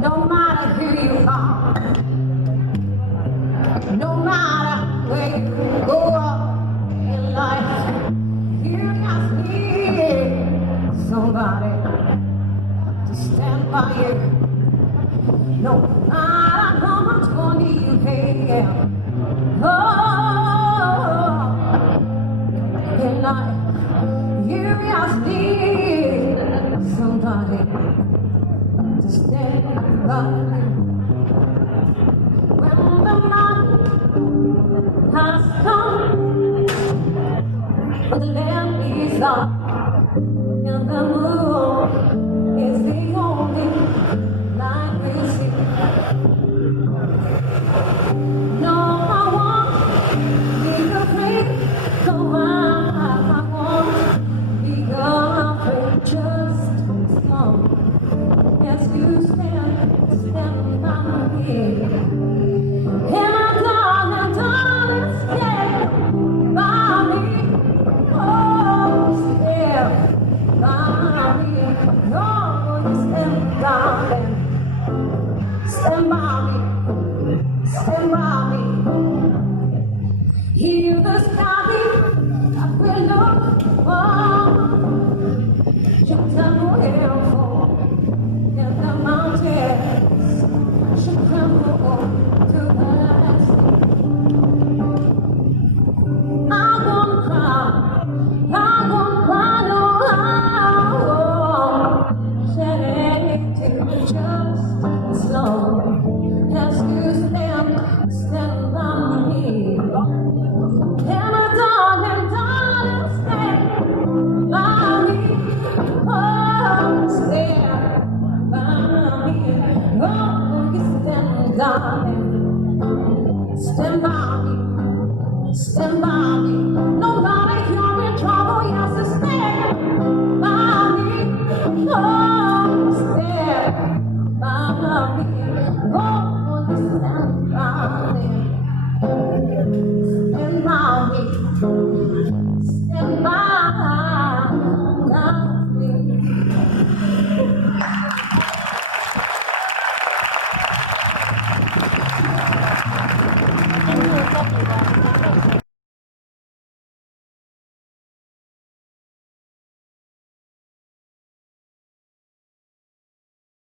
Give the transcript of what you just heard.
No matter who you are, no matter where you go in life, you just need somebody to stand by you. No matter how much money you have, oh, in life, you just need somebody to stand by you. When the money has come, but the land is up, and the moon